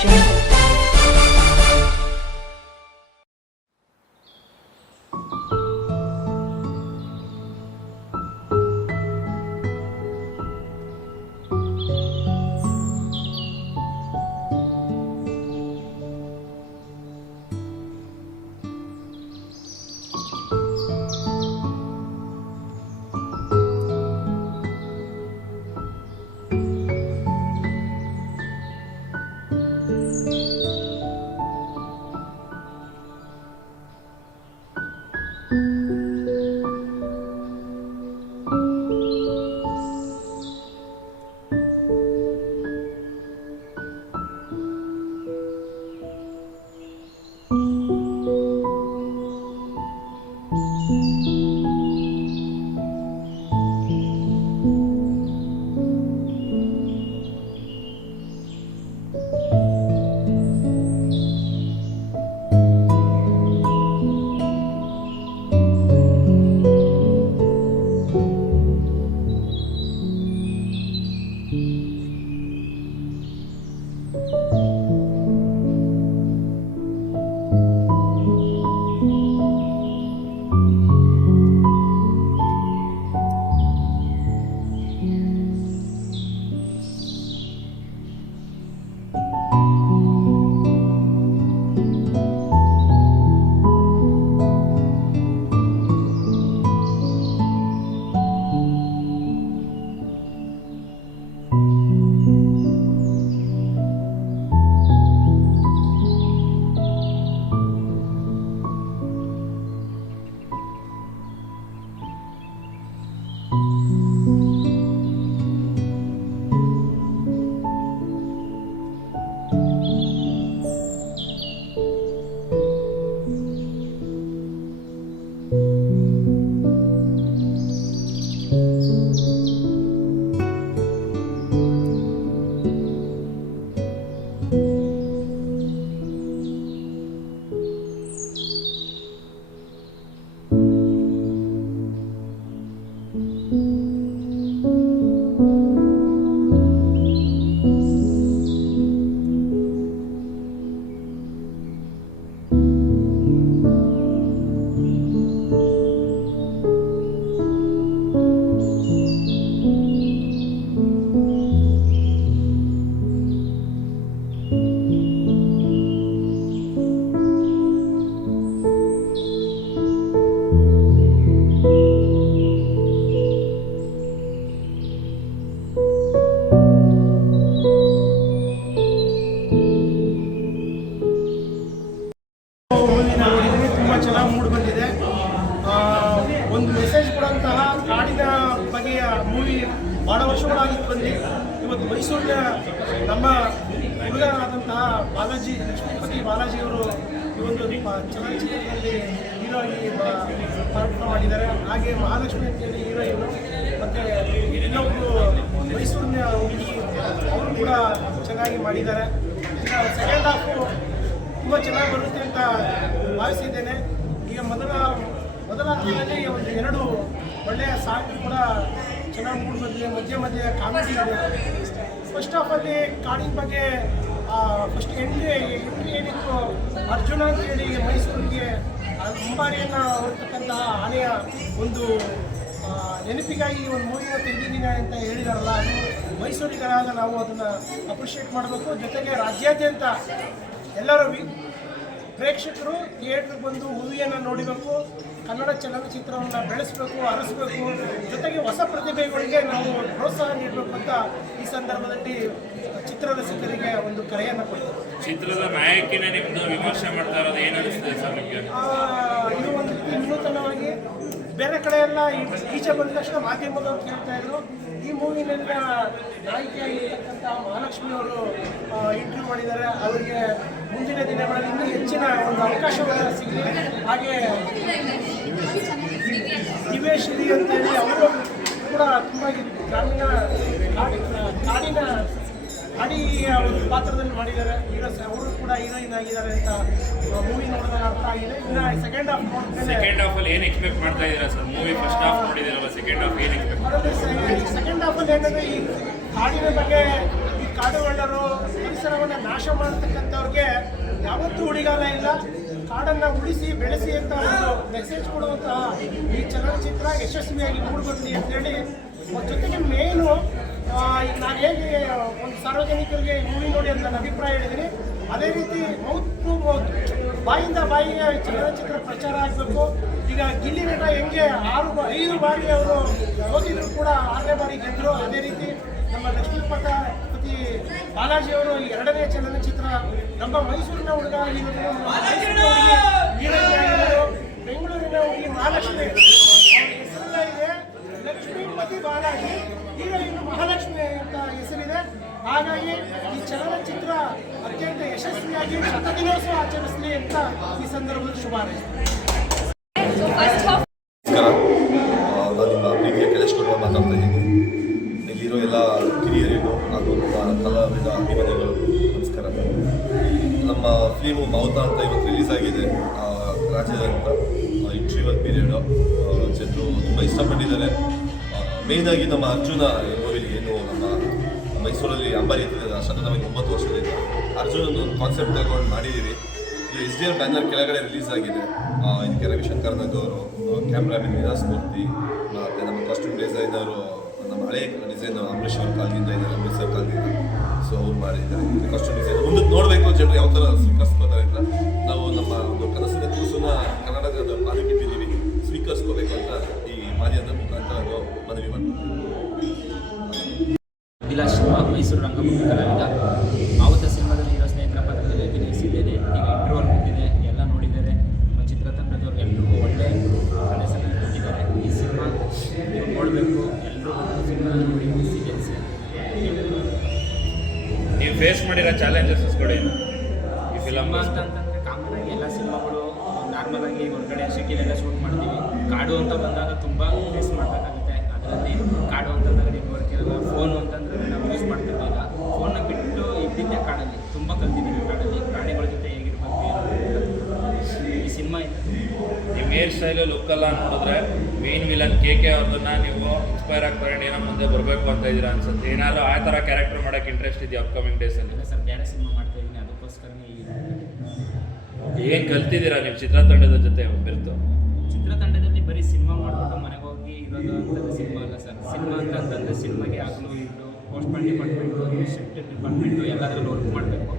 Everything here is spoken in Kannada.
Jungle. ಚೆನ್ನಾಗಿ ಮೂಡಿ ಬಂದಿದೆ. ಒಂದು ಮೆಸೇಜ್ ಕೊಡುವಂತಹ ಕಾಡಿನ ಬಗೆಯ ಮೂವಿ ಭಾಳ ವರ್ಷಗಳಾಗಿತ್ತು ಬಂದು ಇವತ್ತು ಮೈಸೂರಿನ ನಮ್ಮ ಹುಡುಗರಾದಂತಹ ಬಾಲಾಜಿ ಲಕ್ಷ್ಮೀಪತಿ ಬಾಲಾಜಿಯವರು ಈ ಒಂದು ಚಲನಚಿತ್ರದಲ್ಲಿ ಹೀರೋ ಆಗಿ ಪಾತ್ರ ಮಾಡಿದ್ದಾರೆ. ಹಾಗೆ ಮಹಾಲಕ್ಷ್ಮಿ ಅಂತೇಳಿ ಹೀರೋಯಿನು ಮತ್ತು ಇನ್ನೊಬ್ಬರು ಮೈಸೂರಿನ ಹುಡುಗಿ ಅವರು ಕೂಡ ಚೆನ್ನಾಗಿ ಮಾಡಿದ್ದಾರೆ. ಈಗ ಸೆಕೆಂಡ್ ಹಾಫು ತುಂಬ ಚೆನ್ನಾಗಿ ಬರುತ್ತೆ ಅಂತ ಭಾವಿಸಿದ್ದೇನೆ. ಈಗ ಮೊದಲ ಹಂತದಲ್ಲಿ ಒಂದು 2 ಒಳ್ಳೆಯ ಸಾಂಗ್ ಕೂಡ ಚೆನ್ನಾಗಿ ಮೂಡಿ ಬಂದಿದೆ. ಮಧ್ಯೆ ಕಾಮಿಡಿ ಇದೆ. ಫಸ್ಟ್ ಹಾಫಲ್ಲಿ ಕಾಡಿನ ಬಗ್ಗೆ ಫಸ್ಟ್ ಎಂಟ್ರಿ ಏನಿತ್ತು, ಅರ್ಜುನ ಅಂತೇಳಿ ಮೈಸೂರಿಗೆ ಅಂಬಾರಿಯನ್ನು ಹೊರತಕ್ಕಂತಹ ಆನೆಯ ಒಂದು ನೆನಪಿಗಾಗಿ ಒಂದು ಮೂವಿನ ತೆಗೆದಿದ್ದೀನಿ ಅಂತ ಹೇಳಿದಾರಲ್ಲ, ಅದು ಮೈಸೂರಿಗರಾದ ನಾವು ಅದನ್ನು ಅಪ್ರಿಷಿಯೇಟ್ ಮಾಡಬೇಕು. ಜೊತೆಗೆ ರಾಜ್ಯಾದ್ಯಂತ ಎಲ್ಲರೂ ಪ್ರೇಕ್ಷಕರು ಥಿಯೇಟ್ರಿಗೆ ಬಂದು ಮೂವಿಯನ್ನು ನೋಡಬೇಕು, ಕನ್ನಡ ಚಲನಚಿತ್ರವನ್ನು ಬೆಳೆಸಬೇಕು, ಹರಸಬೇಕು. ಜೊತೆಗೆ ಹೊಸ ಪ್ರತಿಭೆಗಳಿಗೆ ನಾವು ಪ್ರೋತ್ಸಾಹ ನೀಡಬೇಕು ಅಂತ ಈ ಸಂದರ್ಭದಲ್ಲಿ ಚಿತ್ರರಸಿಕರಿಗೆ ಒಂದು ಕರೆಯನ್ನು ಕೊಡ್ತೀವಿ. ಚಿತ್ರದ ನಾಯಕಿನ ನಿಮ್ಮದು ವಿಮರ್ಶೆ ಮಾಡ್ತಾ ಇರೋದು ಏನು ಅನಿಸ್ತದೆ ಸರ್ ನಿಮಗೆ? ಇದು ಒಂದು ವಿನೂತನವಾಗಿ ಬೇರೆ ಕಡೆ ಎಲ್ಲ ಈಚೆ ಬಂದ ತಕ್ಷಣ ಮಾಧ್ಯಮದವ್ರು ಕೇಳ್ತಾ ಇದ್ರು. ಈ ಮೂವಿನಲ್ಲಿ ನಾಯಕಿಯಾಗಿರ್ತಕ್ಕಂಥ ಮಹಾಲಕ್ಷ್ಮಿ ಅವರು ಇಂಟರ್ವ್ಯೂ ಮಾಡಿದ್ದಾರೆ. ಅವರಿಗೆ ಮುಂದಿನ ದಿನಗಳಲ್ಲಿ ಇನ್ನೂ ಹೆಚ್ಚಿನ ಒಂದು ಅವಕಾಶವನ್ನು ಸಿಗಲಿ. ಹಾಗೆ ದಿವೇಶ್ರೀ ಅಂತೇಳಿ ಅವರು ಕೂಡ ತುಂಬ ಗ್ರಾಮೀಣ ಕಾಡಿನ ಒಂದು ಪಾತ್ರದಲ್ಲಿ ಮಾಡಿದ್ದಾರೆ. ಅವರು ಕೂಡ ಹೀರೋಯಿನ್ ಆಗಿದ್ದಾರೆ ಅಂತ ಮೂವಿ ನೋಡಿದಾಗ ಅರ್ಥ ಆಗಿದೆ. ಇನ್ನು ಸೆಕೆಂಡ್ ಹಾಫ್ ನೋಡಿದ್ರೆ ಸೆಕೆಂಡ್ ಹಾಫಲ್ಲಿ ಏನು ಎಕ್ಸ್ಪೆಕ್ಟ್ ಮಾಡ್ತಾ ಇದ್ದೀರಾ ಸರ್? ಮೂವಿ ಫಸ್ಟ್ ಹಾಫ್ ನೋಡಿದಿರಲ್ಲ, ಸೆಕೆಂಡ್ ಹಾಫ್ ಏನು ಎಕ್ಸ್ಪೆಕ್ಟ್? ಸೆಕೆಂಡ್ ಹಾಫಲ್ಲಿ ಏನಂದರೆ ಈ ಕಾಡಿನ ಬಗ್ಗೆ, ಈ ಕಾಡುಗೊಳ್ಳರು ಪರಿಸರವನ್ನು ನಾಶ ಮಾಡತಕ್ಕಂಥವ್ರಿಗೆ ಯಾವತ್ತೂ ಉಳಿಗಾಲ ಇಲ್ಲ. ಕಾಡನ್ನು ಉಳಿಸಿ ಬೆಳೆಸಿ ಅಂತ ಒಂದು ಮೆಸೇಜ್ ಕೊಡುವಂತಹ ಈ ಚಲನಚಿತ್ರ ಯಶಸ್ವಿಯಾಗಿ ಮೂಡಿಬರಲಿ ಅಂತೇಳಿ, ಜೊತೆಗೆ ಮೇನು ಈಗ ನಾನು ಹೇಗೆ ಒಂದು ಸಾರ್ವಜನಿಕರಿಗೆ ಮೂವಿ ನೋಡಿ ಅಂತ ನಾನು ಅಭಿಪ್ರಾಯ ಹೇಳಿದ್ದೀನಿ, ಅದೇ ರೀತಿ ಮೌತ್ ಟು ಮೌತ್, ಬಾಯಿಂದ ಬಾಯಿಗೆ ಚಲನಚಿತ್ರ ಪ್ರಚಾರ ಆಗಬೇಕು. ಈಗ ಗಿಲ್ಲಿ ನಟ ಹೆಂಗೆ 5 ಬಾರಿ ಅವರು ಸೋತಿದ್ರು ಕೂಡ 6ನೇ ಬಾರಿ ಗೆದ್ದರು, ಅದೇ ರೀತಿ ನಮ್ಮ ಲಕ್ಷ್ಮೀಪತಿ ಬಾಲಾಜಿಯವರು 2ನೇ ಚಲನಚಿತ್ರ ನಮ್ಮ ಮೈಸೂರಿನ ಹುಡುಗ ಆಗಿರೋದು, ಬೆಂಗಳೂರಿನ ಹುಡುಗಿ ಮಹಾಲಕ್ಷ್ಮಿ, ಅವ್ರ ಹೆಸರೆಲ್ಲ ಇದೆ ಲಕ್ಷ್ಮೀಪತಿ ಬಾಲಾಜಿ, ಹೀರೋಯಿನ್ ಮಹಾಲಕ್ಷ್ಮಿ ಅಂತ ಹೆಸರಿದೆ. ಹಾಗಾಗಿ ಈ ಚಲನಚಿತ್ರ ಅತ್ಯಂತ ಯಶಸ್ವಿಯಾಗಿ ಶತದಿನೋತ್ಸವ ಆಚರಿಸಲಿ ಅಂತ ಈ ಸಂದರ್ಭದಲ್ಲಿ ಶುಭ ಹಾರೈಸ್ತೀನಿ. ನಮಸ್ಕಾರ, ನಾನು ನಿಮ್ಮ ಪ್ರೀತಿಯ ಕಲೇಶ್ವರ ಮಾತಾಡ್ತಾ ಇದ್ದೀನಿ. ಇಲ್ಲಿರೋ ಎಲ್ಲ ಕಿರಿಯರಿಗೂ ಹಾಗೂ ನಮ್ಮ ಕಲಾವಿದ ಅಭಿಮಾನಿಗಳು ನಮಸ್ಕಾರ. ನಮ್ಮ ಫಿಲ್ಮು ಮೌತ ಅಂತ ಇವತ್ತು ರಿಲೀಸ್ ಆಗಿದೆ ರಾಜ್ಯಾದ್ಯಂತ. ಇಂಟರ್ವ್ಯೂವಲ್ ಪೀರಿಯಡು ಜನರು ತುಂಬ ಇಷ್ಟಪಟ್ಟಿದ್ದಾರೆ. ಮೇಯ್ನಾಗಿ ನಮ್ಮ ಅರ್ಜುನ ಮೂವಿಲಿ ಏನು ನಮ್ಮ ಮೈಸೂರಲ್ಲಿ ಅಂಬಾರಿ ಎತ್ತಿದೆ ಸತತವಾಗಿ 9 ವರ್ಷದಿಂದ ಅರ್ಜುನ ಒಂದು ಕಾನ್ಸೆಪ್ಟ್ ತಗೊಂಡು ಮಾಡಿದ್ದೀವಿ. ಇದು SDR ಬ್ಯಾನರ್ ಕೆಳಗಡೆ ರಿಲೀಸ್ ಆಗಿದೆ. ಇದಕ್ಕೆ ರವಿಶಂಕರ್ ನಾಗ್ ಅವರು, ಕ್ಯಾಮ್ರಾಮನ್ ವಿಲಾಸ್ ಮೂರ್ತಿ, ಮತ್ತು ನಮ್ಮ ಕಾಸ್ಟ್ಯೂಮ್ ಡಿಸೈನರು ನಮ್ಮ ಹಳೆ ಡಿಸೈನರ್ ಅಂಬರೀಶ್ ಅವ್ರ ಕಾಲದಿಂದ ಇದ್ದಾರೆ, ಅಂಬರೀಶ್ ಅವ್ರ ಕಾಲದಿಂದ. ಸೊ ಅವ್ರು ಮಾಡಿದ್ದಾರೆ ಕಾಸ್ಟ್ಯೂಮ್ ಡಿಸೈನ್. ಮುಂದೆ ನೋಡಬೇಕು ಜನರು ಯಾವ ಥರ ಸ್ವೀಕರಿಸ್ಕೋತಾರೆ ಅಂತ. ನಾವು ನಮ್ಮ ಒಂದು ಕನಸಿನ ಕೂಸನ್ನ ಕನ್ನಡದ ಮಾಲಿಕಿಟ್ಟಿದ್ದೀವಿ, ಸ್ವೀಕರಿಸ್ಕೋಬೇಕು ಅಂತ ಈ ಮಾಧ್ಯಮದ ಮುಖಾಂತರ ನಾವು ಮನವಿ ಮಾಡ್ತೀವಿ. ಅಭಿಲಾಷ್ ಮೈಸೂರು ರಂಗಭೂಮಿ ಕಲಾವಿದ. ಮಾವುತ ಸಿನಿಮಾದಲ್ಲಿ ಇರೋ ಸ್ನೇಹಿತರ ಪಾತ್ರದಲ್ಲಿ ಅಭಿನಯಿಸಿದ್ದೇನೆ. ಈಗ ಇಂಟರ್ವ್ಯೂಲ್ ಮುಗಿದಿದೆ, ಎಲ್ಲ ನೋಡಿದ್ದಾರೆ. ನಮ್ಮ ಚಿತ್ರತಂಡದವ್ರು ಎಲ್ರಿಗೂ ಒಳ್ಳೆ ಕನಸನ್ನು ಕೊಟ್ಟಿದ್ದಾರೆ. ಈ ಸಿನಿಮಾ ನೀವು ನೋಡಬೇಕು, ಎಲ್ಲರೂ ಸಿನಿಮಾ ನೋಡಿ ಗೆಲ್ಲಿಸಿ. ನೀವು ಫೇಸ್ ಮಾಡಿರೋ ಚಾಲೆಂಜಸ್ಗಳೇನು ಈ ಫಿಲಮ್ ಸಿನಿಮಾ ಅಂತಂದರೆ ಕಾಮನಾಗಿ ಎಲ್ಲ ಸಿನಿಮಾಗಳು ನಾರ್ಮಲಾಗಿ ಹೊರಗಡೆ ಸಿಟಿಲೆಲ್ಲ ಶೂಟ್ ಮಾಡ್ತೀವಿ. ಕಾಡು ಅಂತ ಬಂದಾಗ ತುಂಬ ಫೇಸ್ ಮಾಡಬೇಕಾಗುತ್ತೆ. ಅದರಲ್ಲಿ ಕಾಡು ಅಂತಂದಾಗ ನೆಟ್ವರ್ಕ್ ಇರಲ್ಲ. ಫೋನು ಅಂತಂದರೆ ನಾವು ಯೂಸ್ ಮಾಡ್ತಿರ್ಲಿಲ್ಲ. ಫೋನ್ನ ಬಿಟ್ಟು ಇದ್ದಿದ್ದೆ ಕಾಡಲ್ಲಿ ತುಂಬ ಕಲ್ತಿದ್ದೀವಿ. ಕಾಡಲ್ಲಿ ಪ್ರಾಣಿಗಳ ಜೊತೆ ಹೇಗಿರ್ಬೇಕು ಈ ಸಿನಿಮಾ ಇದೆ. ನಿಮ್ಮ ಹೇರ್ ಸ್ಟೈಲು ಲುಕ್ಕೆಲ್ಲ ನೋಡಿದ್ರೆ ಮೇನ್ ವಿಲನ್ KK ಅವ್ರನ್ನ ನೀವು ಇನ್ಸ್ಪೈರ್ ಆಗ್ತಾರೆ, ಏನೋ ಮುಂದೆ ಬರಬೇಕು ಅಂತ ಇದ್ದೀರಾ ಅನ್ಸುತ್ತೆ. ಏನಾದ್ರು ಆ ಥರ ಕ್ಯಾರೆಕ್ಟರ್ ಮಾಡೋಕ್ಕೆ ಇಂಟ್ರೆಸ್ಟ್ ಇದೆಯಾ ಅಪ್ಕಮಿಂಗ್ ಡೇಸಲ್ಲಿ? ಇಲ್ಲ ಸರ್, ಬೇರೆ ಸಿನಿಮಾ ಮಾಡ್ತಾ ಇದ್ದೀನಿ, ಅದಕ್ಕೋಸ್ಕರನೇ ಏನು ಕಲ್ತಿದ್ದೀರಾ ನೀವು ಚಿತ್ರತಂಡದ ಜೊತೆ ಬೆರೆತು? ಚಿತ್ರತಂಡದಲ್ಲಿ ಬರೀ ಸಿನಿಮಾ ಮಾಡಿಬಿಟ್ಟು ಮನೆಗೆ ಹೋಗಿ ಇರೋದು ಅಂತಂದರೆ ಸಿನಿಮಾ ಅಲ್ಲ ಸರ್. ಸಿನಿಮಾ ಅಂತಂದರೆ ಸಿನಿಮಾಗೆ ಆಗಲು ಇದ್ದು ಪೋಸ್ಟ್ಮನ್ ಡಿಪಾರ್ಟ್ಮೆಂಟು, ಶಿಫ್ಟ್ ಡಿಪಾರ್ಟ್ಮೆಂಟು ಎಲ್ಲದರಲ್ಲೂ ವರ್ಕ್ ಮಾಡಬೇಕು.